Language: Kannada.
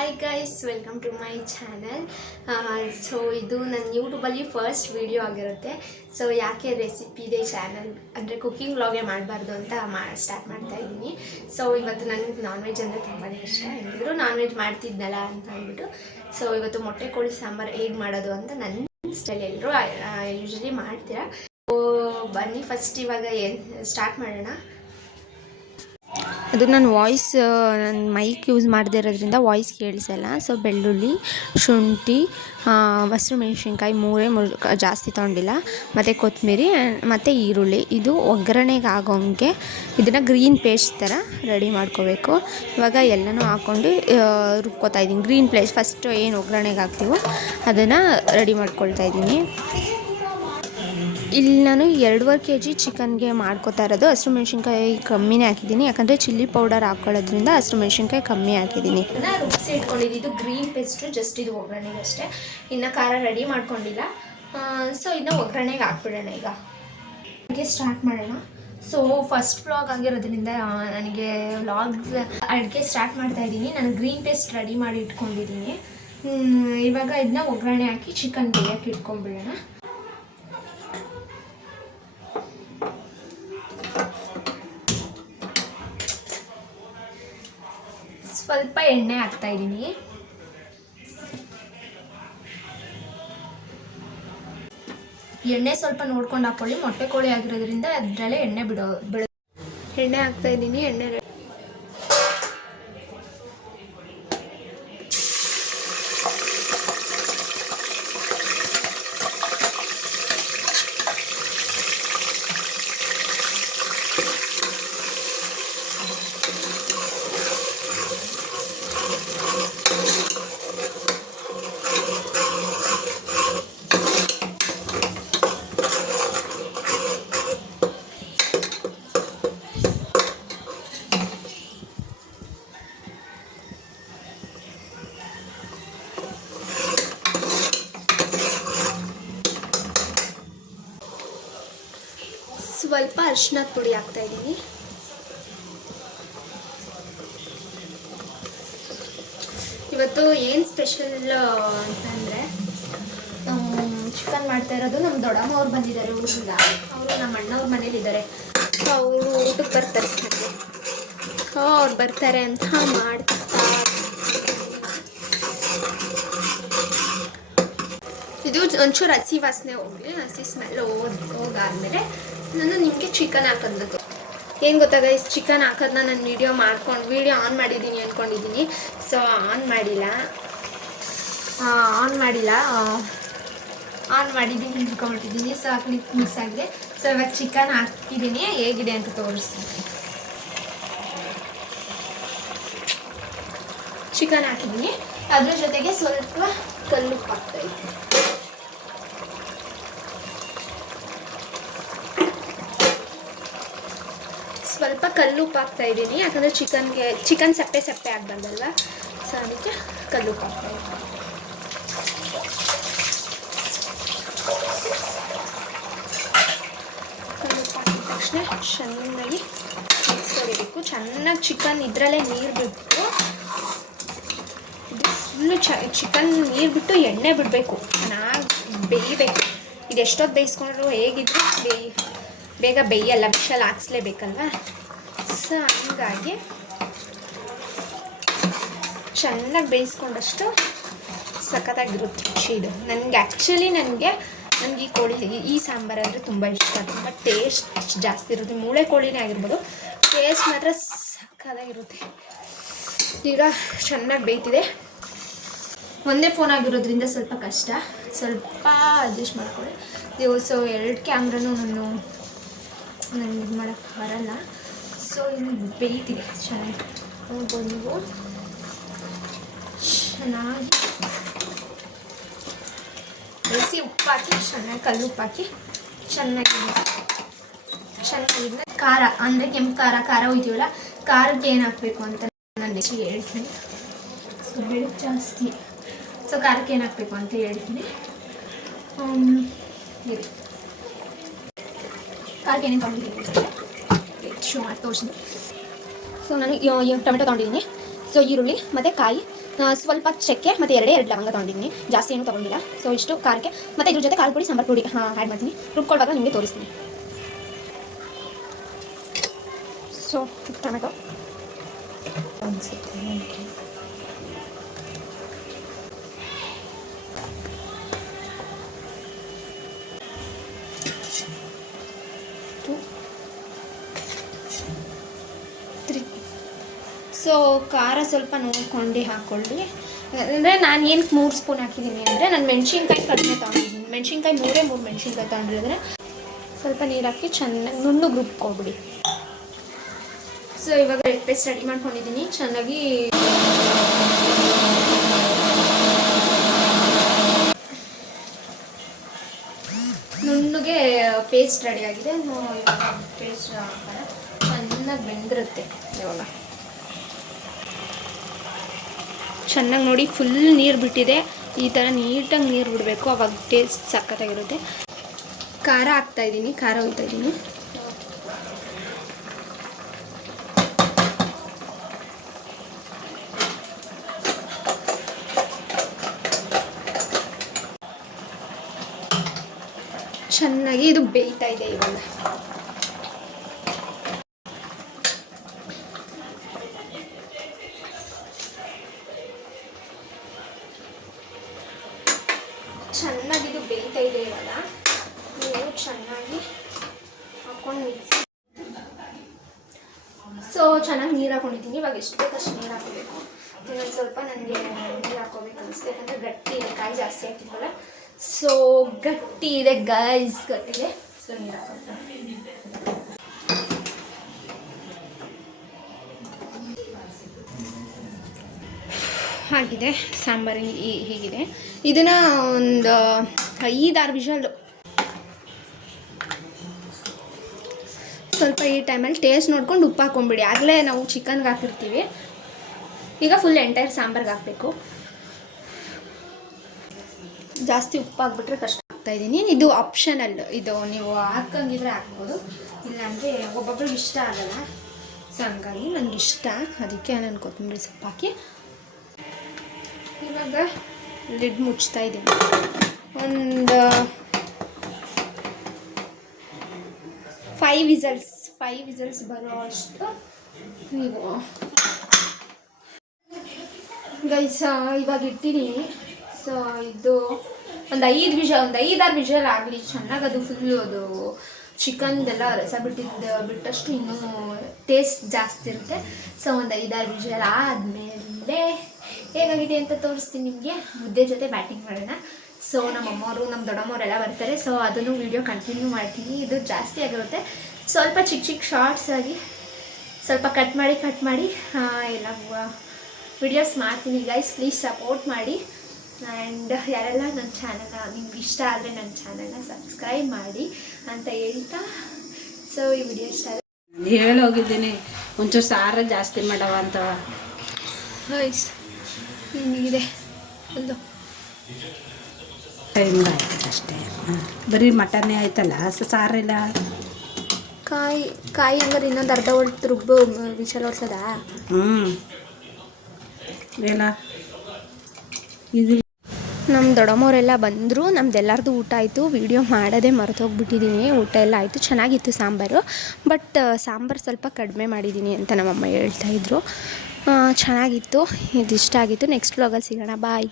Hi guys, welcome to my channel. So ಇದು ನನ್ನ ಯೂಟ್ಯೂಬಲ್ಲಿ ಫಸ್ಟ್ ವಿಡಿಯೋ ಆಗಿರುತ್ತೆ. ಸೊ ಯಾಕೆ ರೆಸಿಪಿ ಇದೆ ಚಾನಲ್ ಅಂದರೆ ಕುಕ್ಕಿಂಗ್ ವ್ಲಾಗೇ ಮಾಡಬಾರ್ದು ಅಂತ ಸ್ಟಾರ್ಟ್ ಮಾಡ್ತಾ ಇದ್ದೀನಿ. ಸೊ ಇವತ್ತು ನನಗೆ ನಾನ್ ವೆಜ್ ಅಂದರೆ ತುಂಬಾ ಇಷ್ಟ. ಹೆಂಗಿದ್ರು ನಾನ್ ವೆಜ್ ಮಾಡ್ತಿದ್ನಲ್ಲ ಅಂತ ಅಂದ್ಬಿಟ್ಟು ಸೊ ಇವತ್ತು ಮೊಟ್ಟೆ ಕೋಳಿ ಸಾಂಬಾರು ಹೇಗೆ ಮಾಡೋದು ಅಂತ ನನ್ನ ಸ್ಟೈಲ್ ಎಲ್ಲರೂ ಯೂಶ್ವಲಿ ಮಾಡ್ತೀರಾ. ಸೊ ಬನ್ನಿ ಫಸ್ಟ್ ಇವಾಗ ಸ್ಟಾರ್ಟ್ ಮಾಡೋಣ. ಅದು ನಾನು ವಾಯ್ಸ್ ನನ್ನ ಮೈಕ್ ಯೂಸ್ ಮಾಡದೇ ಇರೋದ್ರಿಂದ ವಾಯ್ಸ್ ಕೇಳಿಸಲ್ಲ. ಸೊ ಬೆಳ್ಳುಳ್ಳಿ, ಶುಂಠಿ, ಹಸಿರು ಮೆಣಸಿನ್ಕಾಯಿ ಮೂರೇ ಜಾಸ್ತಿ ತೊಗೊಂಡಿಲ್ಲ, ಮತ್ತು ಕೊತ್ತಂಬರಿ ಮತ್ತು ಈರುಳ್ಳಿ. ಇದು ಒಗ್ಗರಣೆಗೆ ಆಗೋಂಗೆ ಇದನ್ನು ಗ್ರೀನ್ ಪೇಸ್ಟ್ ಥರ ರೆಡಿ ಮಾಡ್ಕೋಬೇಕು. ಇವಾಗ ಎಲ್ಲನೂ ಹಾಕ್ಕೊಂಡು ರುಬ್ಕೋತಾ ಇದ್ದೀನಿ. ಗ್ರೀನ್ ಪೇಸ್ಟ್ ಫಸ್ಟು ಏನು ಒಗ್ಗರಣೆಗೆ ಹಾಕ್ತೀವೋ ಅದನ್ನು ರೆಡಿ ಮಾಡ್ಕೊಳ್ತಾ ಇದ್ದೀನಿ. ಇಲ್ಲಿ ನಾನು 2.5 kg ಚಿಕನ್ಗೆ ಮಾಡ್ಕೋತಾ ಇರೋದು. ಹಸಿರು ಮೆಣಸಿನ್ಕಾಯಿ ಕಮ್ಮಿನೇ ಹಾಕಿದ್ದೀನಿ, ಯಾಕಂದರೆ ಚಿಲ್ಲಿ ಪೌಡರ್ ಹಾಕ್ಕೊಳ್ಳೋದ್ರಿಂದ ಹಸಿರು ಮೆಣಸಿನ್ಕಾಯಿ ಕಮ್ಮಿ ಹಾಕಿದ್ದೀನಿ. ರುಬ್ಸಿ ಇಟ್ಕೊಂಡಿದ್ದು ಇದು ಗ್ರೀನ್ ಪೇಸ್ಟು, ಜಸ್ಟ್ ಇದು ಒಗ್ಗರಣೆಗೆ ಅಷ್ಟೇ. ಇನ್ನು ಖಾರ ರೆಡಿ ಮಾಡ್ಕೊಂಡಿಲ್ಲ. ಸೊ ಇದನ್ನ ಒಗ್ಗರಣೆಗೆ ಹಾಕ್ಬಿಡೋಣ. ಈಗ ಹೀಗೆ ಸ್ಟಾರ್ಟ್ ಮಾಡೋಣ. ಸೊ ಫಸ್ಟ್ ವ್ಲಾಗ್ ಆಗಿರೋದ್ರಿಂದ ನನಗೆ ವ್ಲಾಗ್ಸ್ ಅಡುಗೆ ಸ್ಟಾರ್ಟ್ ಮಾಡ್ತಾ ಇದ್ದೀನಿ. ನಾನು ಗ್ರೀನ್ ಪೇಸ್ಟ್ ರೆಡಿ ಮಾಡಿ ಇಟ್ಕೊಂಡಿದ್ದೀನಿ. ಇವಾಗ ಇದನ್ನ ಒಗ್ಗರಣೆ ಹಾಕಿ ಚಿಕನ್ ಬೇಯಕ್ಕೆ ಇಟ್ಕೊಂಡ್ಬಿಡೋಣ. ಸ್ವಲ್ಪ ಎಣ್ಣೆ ಹಾಕ್ತಾ ಇದ್ದೀನಿ. ಎಣ್ಣೆ ಸ್ವಲ್ಪ ನೋಡ್ಕೊಂಡು ಹಾಕೊಳ್ಳಿ, ಮೊಟ್ಟೆ ಕೋಳಿ ಆಗಿರೋದ್ರಿಂದ ಅದರಲ್ಲೇ ಎಣ್ಣೆ ಎಣ್ಣೆ ಹಾಕ್ತಾ ಇದ್ದೀನಿ. ಎಣ್ಣೆ ಸ್ವಲ್ಪ ಅರಿಶಿನದ ಪುಡಿ ಹಾಕ್ತಾ ಇದ್ದೀನಿ. ಇವತ್ತು ಏನು ಸ್ಪೆಷಲ್ ಅಂತಂದರೆ ಚಿಕನ್ ಮಾಡ್ತಾ ಇರೋದು. ನಮ್ಮ ದೊಡ್ಡಮ್ಮ ಅವ್ರು ಬಂದಿದ್ದಾರೆ ಊರಿಂದ. ಅವರು ನಮ್ಮ ಅಣ್ಣವ್ರ ಮನೇಲಿದ್ದಾರೆ. ಸೊ ಅವರು ಊಟಕ್ಕೆ ಬರ್ತಾರೆ. ಅವ್ರು ಬರ್ತಾರೆ ಅಂತ ಮಾಡ್ತಾ ಇದು ಒಂಚೂರು ಹಸಿ ವಾಸನೆ ಹೋಗಲಿ, ಹಸಿ ಸ್ಮೆಲ್ ಹೋಗಾದ್ಮೇಲೆ ನಾನು ನಿಮಗೆ ಚಿಕನ್ ಹಾಕೋದು. ಏನು ಗೊತ್ತಾ ಗೈಸ್, ಚಿಕನ್ ಹಾಕೋದನ್ನ ನಾನು ವಿಡಿಯೋ ಆನ್ ಮಾಡಿದ್ದೀನಿ ಅಂದ್ಕೊಂಡಿದ್ದೀನಿ. ಸೊ ಆನ್ ಮಾಡಿದ್ದೀನಿ ಅಂದ್ಕೊಂಡ್ಬಿಟ್ಟಿದ್ದೀನಿ. ಸೊ ಕ್ಲಿಪ್ ಮಿಸ್ ಆಗಿದೆ. ಸೊ ಇವಾಗ ಚಿಕನ್ ಹಾಕಿದ್ದೀನಿ, ಹೇಗಿದೆ ಅಂತ ತೋರಿಸ್ತೀನಿ. ಚಿಕನ್ ಹಾಕಿದ್ದೀನಿ, ಅದ್ರ ಜೊತೆಗೆ ಸ್ವಲ್ಪ ಕಲ್ಲುಪ್ಪು ಹಾಕ್ತಾಯಿದ್ದೀನಿ. ಸ್ವಲ್ಪ ಕಲ್ಲುಪ್ಪು ಹಾಕ್ತಾ ಇದ್ದೀನಿ, ಯಾಕಂದರೆ ಚಿಕನ್ ಸಪ್ಪೆ ಆಗಬಾರ್ದಲ್ವ. ಸೊ ಅದಕ್ಕೆ ಕಲ್ಲುಪ್ಪು ಹಾಕ್ತಾ ಇದ್ದೀನಿ. ಕಲ್ಲುಪ್ಪು ಹಾಕಿದ ತಕ್ಷಣ ಚೆನ್ನಾಗಿ ಮಿಕ್ಸ್ ಹೊಡಿಬೇಕು. ಚೆನ್ನಾಗಿ ಚಿಕನ್ ಇದರಲ್ಲೇ ನೀರು ಬಿಟ್ಟು, ಇದು ಫುಲ್ಲು ಚಿಕನ್ ನೀರು ಬಿಟ್ಟು ಎಣ್ಣೆ ಬಿಡಬೇಕು, ಚೆನ್ನಾಗಿ ಬೇಯಬೇಕು. ಇದು ಎಷ್ಟೊತ್ತು ಬೇಯಿಸ್ಕೊಂಡ್ರು ಹೇಗಿದ್ರು ಬೇಗ ಬೇಯಲ್ಲ, ವಿಷಲ್ ಹಾಕ್ಸ್ಲೇಬೇಕಲ್ವ. ಸೊ ಹಂಗಾಗಿ ಚೆನ್ನಾಗಿ ಬೇಯಿಸ್ಕೊಂಡಷ್ಟು ಸಖತ್ತಾಗಿರುತ್ತೆ ರುಚಿ. ಇದು ನನಗೆ ಈ ಸಾಂಬಾರು ಅಂದರೆ ತುಂಬ ಇಷ್ಟ. ತುಂಬ ಟೇಸ್ಟ್ ಜಾಸ್ತಿ ಇರುತ್ತೆ. ಮೂಳೆ ಕೋಳಿನೇ ಆಗಿರ್ಬೋದು, ಟೇಸ್ಟ್ ಮಾತ್ರ ಸಖತ್ತಾಗಿರುತ್ತೆ. ಈಗ ಚೆನ್ನಾಗಿ ಬೇಯ್ತಿದೆ. ಒಂದೇ ಫೋನ್ ಆಗಿರೋದ್ರಿಂದ ಸ್ವಲ್ಪ ಕಷ್ಟ, ಸ್ವಲ್ಪ ಅಡ್ಜಸ್ಟ್ ಮಾಡ್ಕೊಳ್ಳಿ. ಸೊ 2 ಕ್ಯಾಮ್ರಾನು ನನಗೆ ಇದು ಮಾಡೋಕ್ಕೆ ಬರಲ್ಲ. ಸೊ ಇನ್ನು ಬೇಯ್ತಿದೆ ಚೆನ್ನಾಗಿ. ನೋಡ್ಬೋದು ನೀವು, ಚೆನ್ನಾಗಿ ಬೇಯಿಸಿ ಉಪ್ಪು ಹಾಕಿ, ಚೆನ್ನಾಗಿ ಕಲ್ಲುಪ್ಪು ಹಾಕಿ ಚೆನ್ನಾಗಿ ಖಾರ ಅಂದರೆ ಕೆಂಪು ಖಾರ ಹೋಯ್ತೀವಲ್ಲ, ಖಾರಕ್ಕೆ ಏನು ಹಾಕಬೇಕು ಅಂತ ನಾನು ನೆಕ್ಸ್ಟ್ ಹೇಳ್ತೀನಿ. ಸೊ ಬೆಳಗ್ಗೆ ಜಾಸ್ತಿ, ಸೊ ಖಾರಕ್ಕೆ ಏನು ಹಾಕಬೇಕು ಅಂತ ಹೇಳ್ತೀನಿ. ಖಾರಕ್ಕೆ ಏನೇನು ತೊಗೊಂಡಿದ್ದೀನಿ ಶೋ ಮಾಡಿ ತೋರಿಸಿದೆ. ಸೊ ನಾನು ಟೊಮೆಟೊ ತೊಗೊಂಡಿದ್ದೀನಿ. ಸೊ ಈರುಳ್ಳಿ ಮತ್ತು ಕಾಯಿ ಸ್ವಲ್ಪ ಚಕ್ಕೆ ಮತ್ತು ಎರಡು ಲವಂಗ ತೊಗೊಂಡಿದ್ದೀನಿ, ಜಾಸ್ತಿ ಏನೂ ತೊಗೊಂಡಿಲ್ಲ. ಸೊ ಇಷ್ಟು ಖಾರಕ್ಕೆ ಮತ್ತು ಇದ್ರ ಜೊತೆ ಖಾರ ಪುಡಿ ಸಾಂಬಾರು ಪುಡಿ ಆ್ಯಡ್ ಮಾಡ್ತೀನಿ. ರುಬ್ಕೊಳ್ಳುವಾಗ ನಿಮಗೆ ತೋರಿಸ್ತೀನಿ. ಸೊ ಟೊಮೆಟೊ ಸೊ ಖಾರ ಸ್ವಲ್ಪ ನೋಡ್ಕೊಂಡು ಹಾಕ್ಕೊಳ್ಳಿ. ಅಂದರೆ ನಾನು ಏನಕ್ಕೆ 3 ಸ್ಪೂನ್ ಹಾಕಿದ್ದೀನಿ ಅಂದರೆ ನಾನು ಮೆಣಸಿನ್ಕಾಯಿ ಕಡಿಮೆ ತೊಗೊಂಡಿದ್ದೀನಿ. ಮೆಣಸಿನ್ಕಾಯಿ 3 ಮೆಣಸಿನ್ಕಾಯಿ ತೊಗೊಂಡಿದ್ರೆ ಸ್ವಲ್ಪ ನೀರು ಹಾಕಿ ಚೆನ್ನಾಗಿ ನುಣ್ಣಗೆ ರುಬ್ಕೊಬಿಡಿ. ಸೊ ಇವಾಗ ರೆಡ್ ಪೇಸ್ಟ್ ರೆಡಿ ಮಾಡ್ಕೊಂಡಿದ್ದೀನಿ. ಚೆನ್ನಾಗಿ ನುಣ್ಣಗೆ ಪೇಸ್ಟ್ ರೆಡಿಯಾಗಿದೆ. ಇವಾಗ ಪೇಸ್ಟ್ ಚೆನ್ನಾಗಿ ಬೆಂದಿರುತ್ತೆ. ಇವಾಗ ಚೆನ್ನಾಗಿ ನೋಡಿ ಫುಲ್ ನೀರು ಬಿಟ್ಟಿದೆ. ಈ ಥರ ನೀಟಾಗಿ ನೀರು ಬಿಡಬೇಕು, ಅವಾಗ ಟೇಸ್ಟ್ ಸಖತ್ತಾಗಿರುತ್ತೆ. ಖಾರ ಹಾಕ್ತಾಯಿದ್ದೀನಿ, ಖಾರ ಹೊಯ್ತಾಯಿದ್ದೀನಿ. ಚೆನ್ನಾಗಿ ಇದು ಬೇಯ್ತಾ ಇದೆ. ಇವಾಗ ಚೆನ್ನಾಗಿ ಇದು ಬೇಯ್ತಾ ಇದೆ. ಇವಾಗ ನೀವು ಚೆನ್ನಾಗಿ ಹಾಕೊಂಡು ಮಿಕ್ಸ್. ಸೊ ಚೆನ್ನಾಗಿ ನೀರು ಹಾಕೊಂಡಿದ್ದೀನಿ. ಇವಾಗ ಎಷ್ಟು ಬೇಕು ಅಷ್ಟು ನೀರು ಹಾಕೋಬೇಕು. ಇನ್ನೊಂದು ಸ್ವಲ್ಪ ನನಗೆ ನೀರು ಹಾಕೋಬೇಕು ಅನಿಸುತ್ತೆ, ಯಾಕಂದರೆ ಗಟ್ಟಿ ಇದೆ, ಕಾಯಿ ಜಾಸ್ತಿ ಆಗ್ತಿಲ್ವಲ್ಲ. ಸೊ ಗಟ್ಟಿ ಇದೆ ಗೈಸ್, ಗಟ್ಟಿದೆ. ಸೊ ನೀರು ಹಾಕೋಬೇಕು. ಆಗಿದೆ ಸಾಂಬಾರು ಹೀಗಿದೆ. ಇದನ್ನು ಒಂದು 5-6 ವಿಷಲು. ಸ್ವಲ್ಪ ಈ ಟೈಮಲ್ಲಿ ಟೇಸ್ಟ್ ನೋಡ್ಕೊಂಡು ಉಪ್ಪು ಹಾಕೊಂಬಿಡಿ. ಆಗಲೇ ನಾವು ಚಿಕನ್ಗೆ ಹಾಕಿರ್ತೀವಿ. ಈಗ ಫುಲ್ ಎಂಟೈರ್ ಸಾಂಬಾರ್ಗೆ ಹಾಕಬೇಕು. ಜಾಸ್ತಿ ಉಪ್ಪು ಹಾಕ್ಬಿಟ್ರೆ ಕಷ್ಟ ಆಗ್ತಾಯಿದ್ದೀನಿ. ಇದು ಆಪ್ಷನಲ್, ಇದು ನೀವು ಹಾಕಂಗಿದ್ರೆ ಹಾಕ್ಬೋದು, ಇಲ್ಲಾಂದರೆ ಒಬ್ಬೊಬ್ರಿಗೆ ಇಷ್ಟ ಆಗಲ್ಲ. ಸೊ ಹಂಗಾಗಿ ನನಗಿಷ್ಟ, ಅದಕ್ಕೆ ನಾನು ಕೊತ್ತಂಬರಿ ಸೊಪ್ಪು ಹಾಕಿ ಇವಾಗ ಲಿಡ್ ಮುಚ್ತಾ ಇದ್ದೀನಿ. ಒಂದು 5 ವಿಸಲ್ಸ್ ಬರೋ ಅಷ್ಟು ನೀವು ಗೈಸ್ ಇವಾಗ ಇಟ್ಟಿದ್ದೀನಿ. ಸೊ ಇದು ಒಂದು 5-6 ವಿಷಲ್ ಆಗಲಿ ಚೆನ್ನಾಗಿ. ಅದು ಫುಲ್ಲು ಅದು ಚಿಕನ್ದೆಲ್ಲ ರಸ ಬಿಟ್ಟಷ್ಟು ಇನ್ನೂ ಟೇಸ್ಟ್ ಜಾಸ್ತಿ ಇರುತ್ತೆ. ಸೊ ಒಂದು 5-6 ವಿಷಲ್ ಆದಮೇಲೆ ಹೇಗಾಗಿದೆ ಅಂತ ತೋರಿಸ್ತೀನಿ ನಿಮಗೆ. ಮುದ್ದೆ ಜೊತೆ ಬ್ಯಾಟಿಂಗ್ ಮಾಡೋಣ. ಸೊ ನಮ್ಮಮ್ಮವರು ನಮ್ಮ ದೊಡ್ಡಮ್ಮವರೆಲ್ಲ ಬರ್ತಾರೆ. ಸೊ ಅದನ್ನು ವೀಡಿಯೋ ಕಂಟಿನ್ಯೂ ಮಾಡ್ತೀನಿ. ಇದು ಜಾಸ್ತಿ ಆಗಿರುತ್ತೆ. ಸ್ವಲ್ಪ ಚಿಕ್ಕ ಶಾರ್ಟ್ಸ್ ಆಗಿ ಸ್ವಲ್ಪ ಕಟ್ ಮಾಡಿ ಎಲ್ಲ ವಿಡಿಯೋಸ್ ಮಾಡ್ತೀನಿ ಗೈಸ್. ಪ್ಲೀಸ್ ಸಪೋರ್ಟ್ ಮಾಡಿ. ಆ್ಯಂಡ್ ಯಾರೆಲ್ಲ ನನ್ನ ಚಾನಲ್ನ ನಿಮ್ಗೆ ಇಷ್ಟ ಆದರೆ ನನ್ನ ಚಾನಲ್ನ ಸಬ್ಸ್ಕ್ರೈಬ್ ಮಾಡಿ ಅಂತ ಹೇಳ್ತಾ, ಸೊ ಈ ವಿಡಿಯೋ ಇಷ್ಟ ಆದರೆ ಹೇಳೋಗಿದ್ದೀನಿ ಒಂಚೂರು ಸಾರು ಜಾಸ್ತಿ ಮಾಡವ ಅಂತ. ಗೈಸ್ ಹಿಂಗಿದೆ ಒಂದು ಟೈಮ್ ಆಯ್ತು ಅಷ್ಟೇ. ಬರೀ ಮಟನ್ನೇ ಆಯ್ತಲ್ಲ, ಸಾರಿಲ್ಲ. ಕಾಯಿ ಹಂಗಾರೆ ಇನ್ನೊಂದು ಅರ್ಧ ಹೊಲ್ತು ರುಬ್ಬು ವಿಷಲ್ ಹೊಡ್ಸದ. ಎಲ್ಲ ಇದು ನಮ್ಮ ದೊಡ್ಡಮ್ಮವರೆಲ್ಲ ಬಂದರು. ನಮ್ದೆಲ್ಲರದು ಊಟ ಆಯಿತು. ವಿಡಿಯೋ ಮಾಡೋದೇ ಮರೆತೋಗ್ಬಿಟ್ಟಿದ್ದೀನಿ. ಊಟ ಎಲ್ಲ ಆಯಿತು, ಚೆನ್ನಾಗಿತ್ತು ಸಾಂಬಾರು. ಬಟ್ ಸಾಂಬಾರು ಸ್ವಲ್ಪ ಕಡಿಮೆ ಮಾಡಿದ್ದೀನಿ ಅಂತ ನಮ್ಮಮ್ಮ ಹೇಳ್ತಾಯಿದ್ರು. ಚೆನ್ನಾಗಿತ್ತು. ಇದಿಷ್ಟ ಆಗಿತ್ತು. ನೆಕ್ಸ್ಟ್ ವ್ಲಾಗಲ್ಲಿ ಸಿಗೋಣ. ಬಾಯ್.